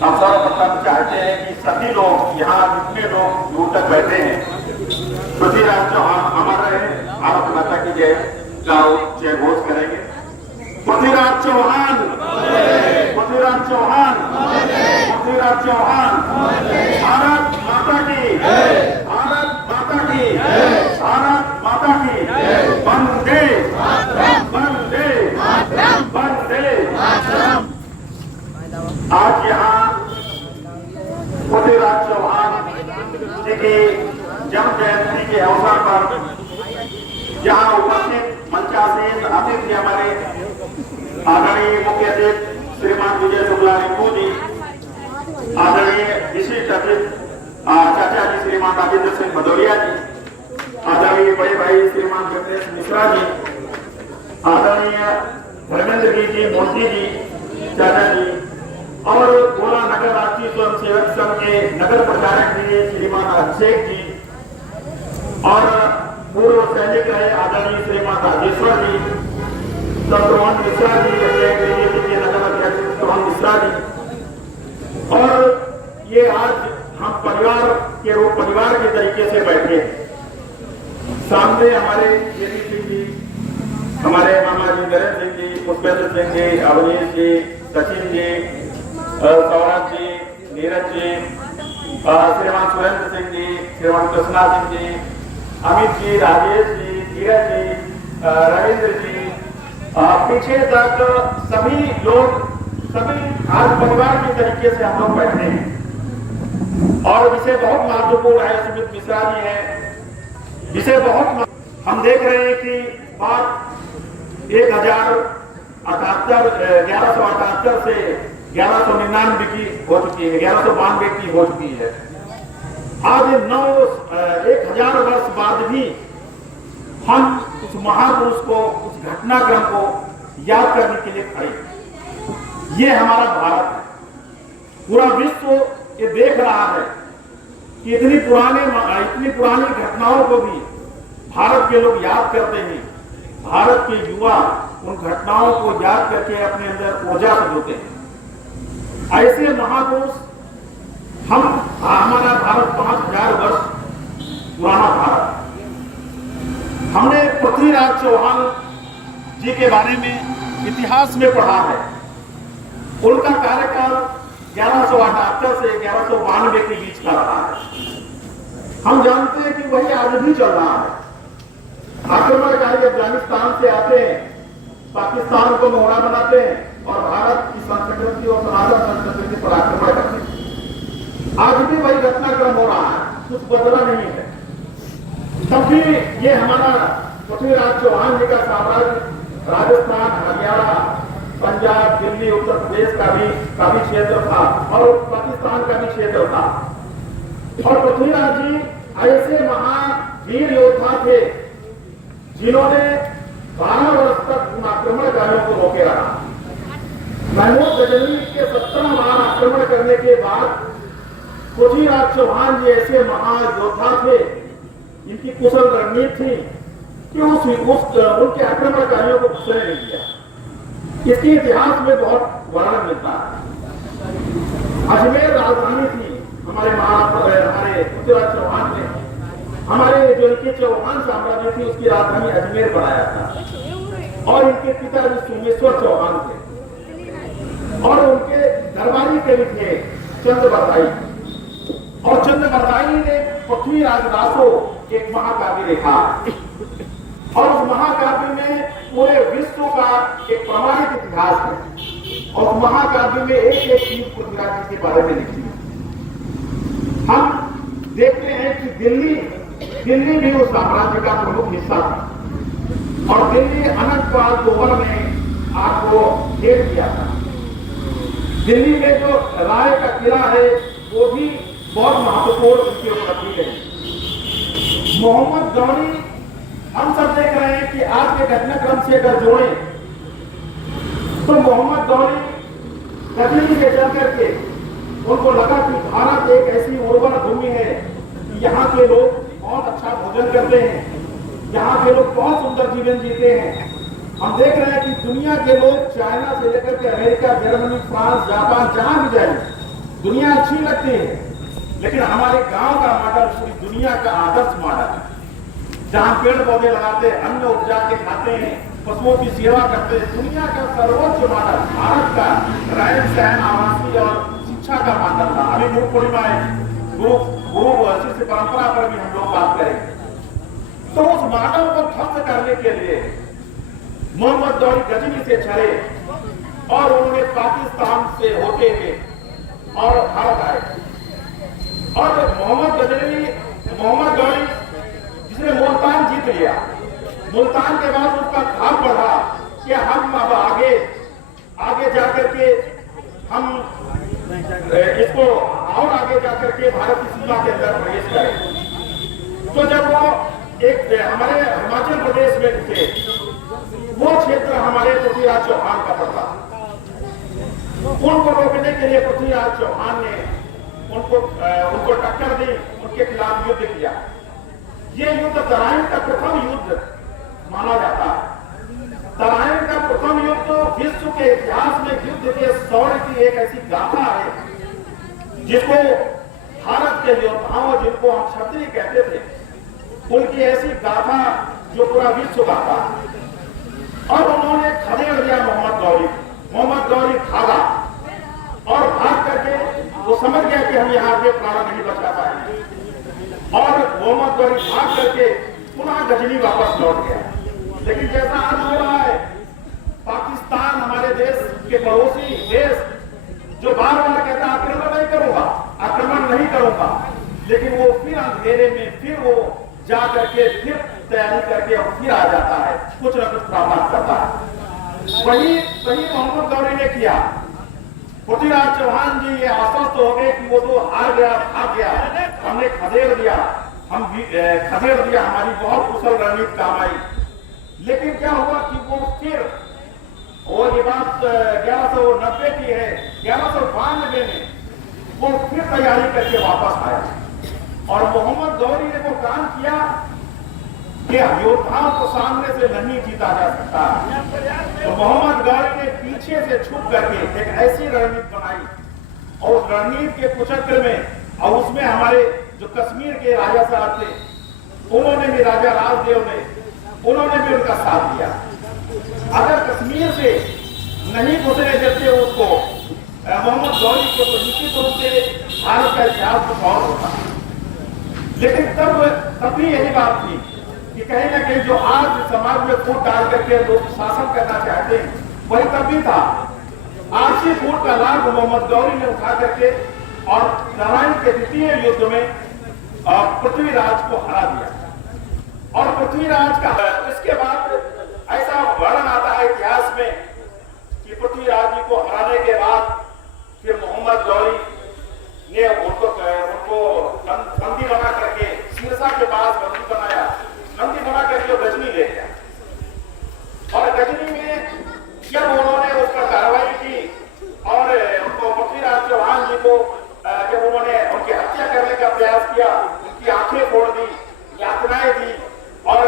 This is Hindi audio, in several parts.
हम सर्वप्रथम चाहते हैं कि सभी लोग यहाँ जितने लोग दूर तक बैठे हैं, पृथ्वीराज चौहान अमर रहे, भारत माता की जय का जय घोष करेंगे। पृथ्वीराज चौहान, पृथ्वीराज चौहान, पृथ्वीराज चौहान, भारत माता की, भारत माता की, भारत माता की, वंदे वंदे वंदे। आज यहाँ पृथ्वीराज चौहान जी की जन्म जयंती के अवसर पर यहाँ उपस्थित मंचासीन अतिथि हमारे आदरणीय मुख्य अतिथि श्रीमान विजय शुक्ला रिंकू जी, आदरणीय विशिष्ट अतिथि चाचा जी श्रीमान राजेंद्र सिंह भदौरिया जी, आदरणीय बड़े भाई श्रीमान गणेश मिश्रा जी, आदरणीय धर्मेंद्र जी, मोदी जी, चाचा जी, और गोला नगर राष्ट्रीय स्वयंसेवक संघ के नगर प्रचारक जी श्रीमान अभिषेक जी, और पूर्व सैनिक रहे आदरणीय श्रीमान राजेश्वर जी, रोहन मिश्रा जी, बीजेपी के नगर अध्यक्ष रोहन मिश्रा जी, और ये आज हम परिवार के रूप परिवार के तरीके से बैठे हैं। सामने हमारे जेडी सिंह जी, हमारे मामा जी नरेंद्र सिंह जी, पुष्पेंद्र सिंह जी, अवनीश जी, सचिन जी, सौरभ जी, नीरज जी, श्रीमान सुरेंद्र सिंह जी, श्रीमान कृष्णा सिंह जी, अमित जी, राजेश जी, धीरज जी, रविंद्र जी, पीछे तक सभी लोग, सभी आज परिवार के तरीके से हम लोग बैठे हैं। और विषय बहुत महत्वपूर्ण है, सुमित मिश्रा जी है, विषय बहुत हम देख रहे हैं कि बात 1178 से 1199 की हो चुकी है, 1192 की हो चुकी है। आज 1000 वर्ष बाद भी हम उस महापुरुष को, उस घटनाक्रम को याद करने के लिए खड़े। ये हमारा भारत है, पूरा विश्व ये देख रहा है कि इतनी पुरानी घटनाओं को भी भारत के लोग याद करते हैं। भारत के युवा उन घटनाओं को याद करके अपने अंदर ऊर्जा सजोते हैं। ऐसे महापुरुष हमारा भारत 5000 वर्ष पुराना भारत। हमने पृथ्वीराज चौहान जी के बारे में इतिहास में पढ़ा है। उनका कार्यकाल 1178 से 1192 के बीच का रहा है। हम जानते हैं कि वही आज भी चल रहा है। आक्रमणकारी अफगानिस्तान से आते हैं, पाकिस्तान को मोहरा बनाते हैं और भारत की संस्कृति और सनातन संस्कृति पर आक्रमण करते हैं। आज भी वही घटनाक्रम हो रहा है, कुछ बदला नहीं है। तब भी ये हमारा पृथ्वीराज चौहान जी का साम्राज्य राजस्थान, हरियाणा, पंजाब, दिल्ली, उत्तर प्रदेश का भी क्षेत्र था और पाकिस्तान का भी क्षेत्र था। और पृथ्वीराज जी ऐसे महावीर योद्धा थे जिन्होंने 12 वर्ष तक उन आक्रमणकारियों को रोके रखा। महमूद गजनवी के 17 बार आक्रमण करने के बाद पृथ्वीराज चौहान जी ऐसे महायोद्धा थे, इनकी कुशल रणनीति थी कि उनके आक्रमणकारियों को घुसने नहीं दिया। इसके इतिहास में बहुत वर्णन मिलता है। अजमेर राजधानी थी हमारे पृथ्वीराज चौहान ने, हमारे जो इनके चौहान साम्राज्य थी उसकी राजधानी अजमेर बनाया था। और इनके पिता जी सोमेश्वर चौहान थे और उनके दरबारी कवि थे चंद्रबरदाई। और चंद्रबरदाई ने पृथ्वीराज रासो एक महाकाव्य लिखा और उस महाकाव्य में पूरे विश्व का एक प्रमाणित इतिहास है और महाकाव्य में एक एक चीज पृथ्वीराज जी के बारे में लिखी है। हम देखते हैं कि दिल्ली भी उस साम्राज्य का प्रमुख हिस्सा था और दिल्ली अनंतपाल तोमर ने आपको घेर दिया था। दिल्ली में जो राय का किला है वो भी बहुत महत्वपूर्ण उसकी उपलब्धि है। मोहम्मद गौरी, हम सब देख रहे हैं कि आज के घटनाक्रम से अगर जोड़े तो मोहम्मद गौरी गजनी से चल करके उनको लगा कि भारत एक ऐसी उर्वर भूमि है कि यहाँ के लोग बहुत अच्छा भोजन करते हैं, यहाँ के लोग बहुत सुंदर जीवन जीते हैं। हम देख रहे हैं कि दुनिया के लोग चाइना से लेकर के अमेरिका, जर्मनी, फ्रांस, जापान जहां भी जाए दुनिया अच्छी लगती है, लेकिन हमारे गांव का मॉडल पूरी दुनिया का आदर्श मॉडल है, जहां पेड़ पौधे लगाते, अन्न उपजा के खाते हैं, पशुओं की सेवा करते हैं। दुनिया का सर्वोच्च मॉडल भारत का रहन सहन, आवासीय और शिक्षा का मॉडल था। अभी गुरु पूर्णिमा गुरु शिष्य परंपरा पर भी हम लोग बात करेंगे। तो उस मॉडल को ध्वस्त करने के लिए मोहम्मद गौरी गजनी से चले और उन्होंने पाकिस्तान से होते हुए और भारत आए। और मोहम्मद गौरी जिसने मुल्तान जीत लिया, मुल्तान के बाद उसका ख्वाब बढ़ा कि हम अब आगे जाकर के हम इसको और आगे जाकर के भारत की सीमा के अंदर प्रवेश करें। तो जब वो एक हमारे हिमाचल प्रदेश में थे, वो क्षेत्र हमारे पृथ्वीराज चौहान का पड़ता। उनको रोकने के लिए पृथ्वीराज चौहान ने उनको टक्कर दी, उनके खिलाफ युद्ध किया। ये युद्ध तराइन का प्रथम युद्ध माना जाता है। तराइन का प्रथम युद्ध विश्व के इतिहास में युद्ध के शौर्य की एक ऐसी गाथा है जिसको भारत के योद्धाओं, जिनको हम क्षत्रिय कहते थे, उनकी ऐसी गाथा जो पूरा विश्व गाथा। और उन्होंने खदेड़ दिया मोहम्मद गौरी भागा और भाग करके वो समझ गया कि हम यहाँ आगे प्राण नहीं बचा पाएंगे, और मोहम्मद गौरी भाग करके पुनः गजनी वापस लौट गया। लेकिन जैसा आज हो रहा है, पाकिस्तान हमारे देश के पड़ोसी देश जो बार बार कहता है आक्रमण नहीं करूंगा, लेकिन वो फिर अंधेरे में फिर वो जा करके फिर तैयारी करके और फिर आ जाता है, कुछ न कुछ प्राप्त करता है। वही मोहम्मद गौरी ने किया। पृथ्वीराज चौहान जी ये आश्वस्त हो गए कि वो तो हार गया, भाग गया, हमने खदेड़ दिया, हमारी बहुत कुशल रणनीति काम आई। लेकिन क्या हुआ कि वो फिर, और ये बात 1190 की है, 1192 में वो फिर तैयारी करके वापस आया। और मोहम्मद गौरी ने वो काम किया कि योद्धाओं को सामने से नहीं जीता जा सकता, तो मोहम्मद गौरी ने पीछे से छुप करके एक ऐसी रणनीति बनाई, और उस रणनीति के कुचक्र में, और उसमें हमारे जो कश्मीर के राजा साहब थे, उन्होंने भी, राजा राजदेव ने, उन्होंने भी उनका साथ दिया। अगर कश्मीर से नहीं घुसने देते उसको मोहम्मद गौरी को, तो निश्चित रूप से भारत का इतिहास कुछ और होता। लेकिन तब भी यही बात थी कि कहीं ना कहीं जो आज समाज में फूट डाल करके लोग शासन करना चाहते हैं, वही तब भी था। आपसी फूट का लाभ मोहम्मद गौरी ने उठा करके और तराइन के द्वितीय युद्ध में पृथ्वीराज को हरा दिया। और पृथ्वीराज का इसके बाद ऐसा वर्णन आता है इतिहास में कि पृथ्वीराज जी को हराने के बाद फिर मोहम्मद गौरी ने उनको बंदी बना करके सिरसा के पास बंदी बना करके गजनी ले गया। और गजनी में जब उन्होंने उस पर कार्रवाई की और उनको पृथ्वीराज चौहान जी को जब उन्होंने उनकी हत्या करने का प्रयास किया, उनकी आंखें फोड़ दी, यातनाएं दी, और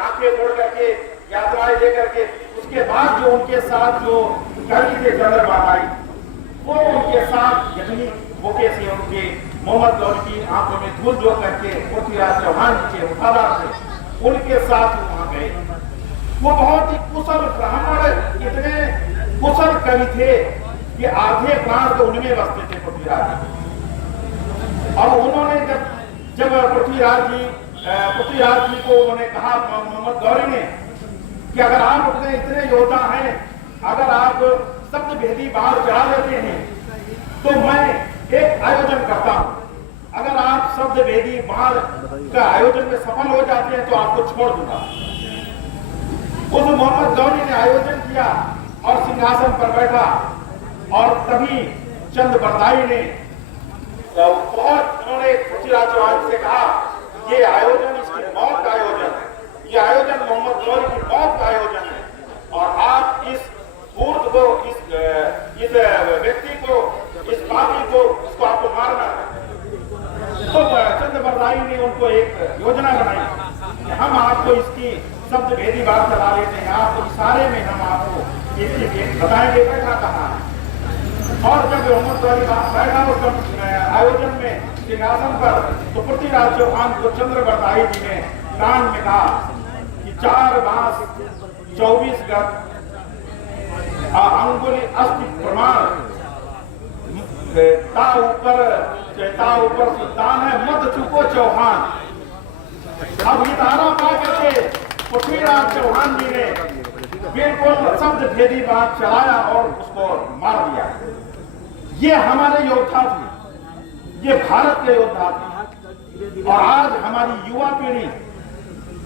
आंखें फोड़ करके यातनाएं दे करके उसके बाद जो उनके साथ जो कड़ी थे जनरल माराई, वो उनके साथ गजनी धोखे से उनके मोहम्मद गौरी की आंखों में धूल जो करके पृथ्वीराज चौहान जी के वफादार थे, उनके साथ वहां गए। वो बहुत ही कुशल ब्राह्मण, इतने कुशल कवि थे कि आधे प्राण तो उनमें बसते थे पृथ्वीराज जी। और उन्होंने जब पृथ्वीराज जी को उन्होंने कहा, मोहम्मद गौरी ने, कि अगर आप अपने इतने योद्धा हैं, अगर आप शब्द भेदी बाहर चढ़ा लेते हैं, तो मैं एक आयोजन करता हूं। अगर आप शब्द भेदी बाहर का आयोजन में सफल हो जाते हैं तो आपको छोड़ दूंगा। उस मोहम्मद गौरी ने आयोजन किया और सिंहासन पर बैठा, और तभी चंद बरदाई ने उन्होंने पृथ्वीराज चौहान से कहा, ये आयोजन इसकी मौत का आयोजन है, ये आयोजन मोहम्मद गौरी की मौत का आयोजन है, और आप इस मूर्ख को, इस व्यक्ति को, इस पापी को, इसको आपको मारना है। तो चंद बरदाई ने उनको एक योजना बनाई कि हम आपको इसकी शब्द भेदी बात चला लेते हैं, आपको इशारे में हम आपको इसकी बताएंगे बैठा कहाँ है। और जब मोहम्मद अली बैठा उस आयोजन में सिंहासन पर, तो पृथ्वीराज चौहान को चंद्र बरदाई जी ने कान में कहा कि 4 बांस 24 गज अंगुली अस्थि प्रमाण ता ऊपर सुल्तान है मत चुको चौहान। अब ये तारा पा करके पृथ्वीराज चौहान जी ने बिल्कुल शब्द भेदी बात चलाया और उसको मार दिया। ये हमारे योद्धा थे, ये भारत के योद्धा थे, और आज हमारी युवा पीढ़ी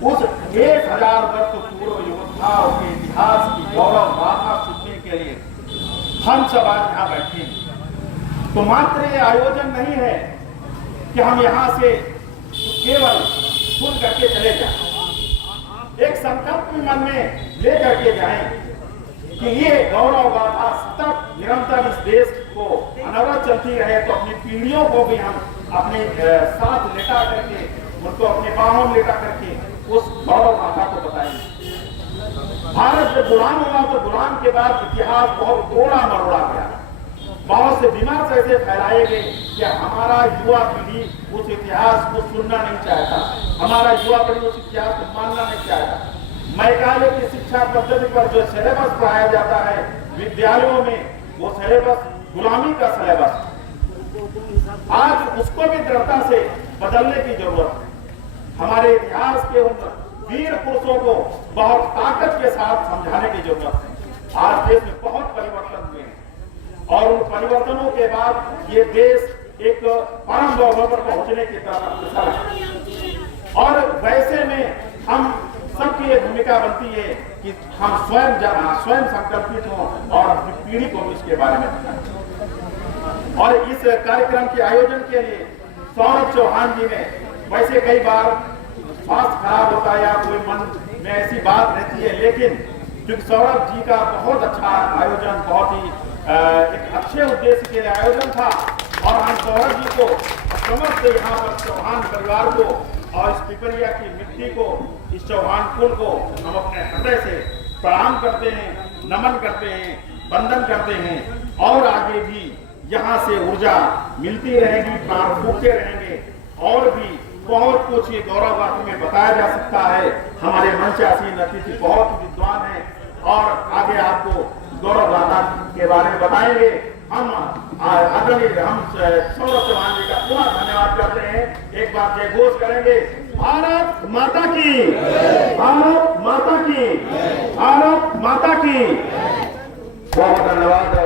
उस 1000 वर्ष पूर्व योद्धाओं के इतिहास की गौरव गाथा सुनने के लिए हम सब आज यहाँ बैठे हैं। तो मात्र ये आयोजन नहीं है कि हम यहाँ से केवल सुन करके चले जाएं, एक संकल्प भी मन में ले करके जाएं कि ये गौरव गाथा सतत निरंतर इस देश को अनवरत चलती रहे, तो अपनी पीढ़ियों को भी हम अपने साथ लेटा करके, उनको अपने बाहों में लेटा करके उस गौरव गाथा को बताएंगे। भारत जब गुलाम हुआ तो गुलाम के बाद इतिहास बहुत तोड़ा मरोड़ा गया, बहुत से विमर्श ऐसे फैलाए गए कि हमारा युवा पीढ़ी उस इतिहास को सुनना नहीं चाहता, हमारा युवा पीढ़ी उस इतिहास को मानना नहीं चाहता। मैकाले की शिक्षा पद्धति पर जो सिलेबस पढ़ाया जाता है विद्यालयों में, वो सिलेबस गुलामी का सिलेबस, आज उसको भी दृढ़ता से बदलने की जरूरत है। हमारे इतिहास के उन वीर पुरुषों को बहुत ताकत के साथ समझाने की जरूरत है। आज देश में बहुत परिवर्तन हुए हैं और उन परिवर्तनों के बाद ये देश एक परम वैभव पर पहुंचने की तरफ अग्रसर है। और वैसे में हम सबकी ये भूमिका बनती है कि हम स्वयं संकल्पित हों और अपनी पीढ़ी को इसके बारे में बताएं। और इस कार्यक्रम के आयोजन के लिए सौरभ चौहान जी ने, वैसे कई बार स्वास्थ्य खराब होता है या कोई मन में ऐसी बात रहती है, लेकिन क्योंकि सौरभ जी का बहुत अच्छा आयोजन, बहुत ही एक अच्छे उद्देश्य के लिए आयोजन था, और हम सौरभ जी को समस्त यहाँ पर चौहान परिवार को और इस पिपरिया की मिट्टी को, इस चौहान कुल को हम अपने हृदय से प्रणाम करते हैं, नमन करते हैं, वंदन करते हैं। और आगे भी यहाँ से ऊर्जा मिलती रहेगी, प्राण फूकते रहेंगे, और भी बहुत कुछ ये गौरव गाथा में बताया जा सकता है। हमारे मंचासीन अतिथि बहुत विद्वान हैं और आगे आपको गौरव गाथा के बारे में बताएंगे। हम आदरणीय सौरभ चौहान जी का पुनः धन्यवाद करते हैं। एक बार जय घोष करेंगे, भारत माता की, भारत माता की, भारत माता की। बहुत धन्यवाद।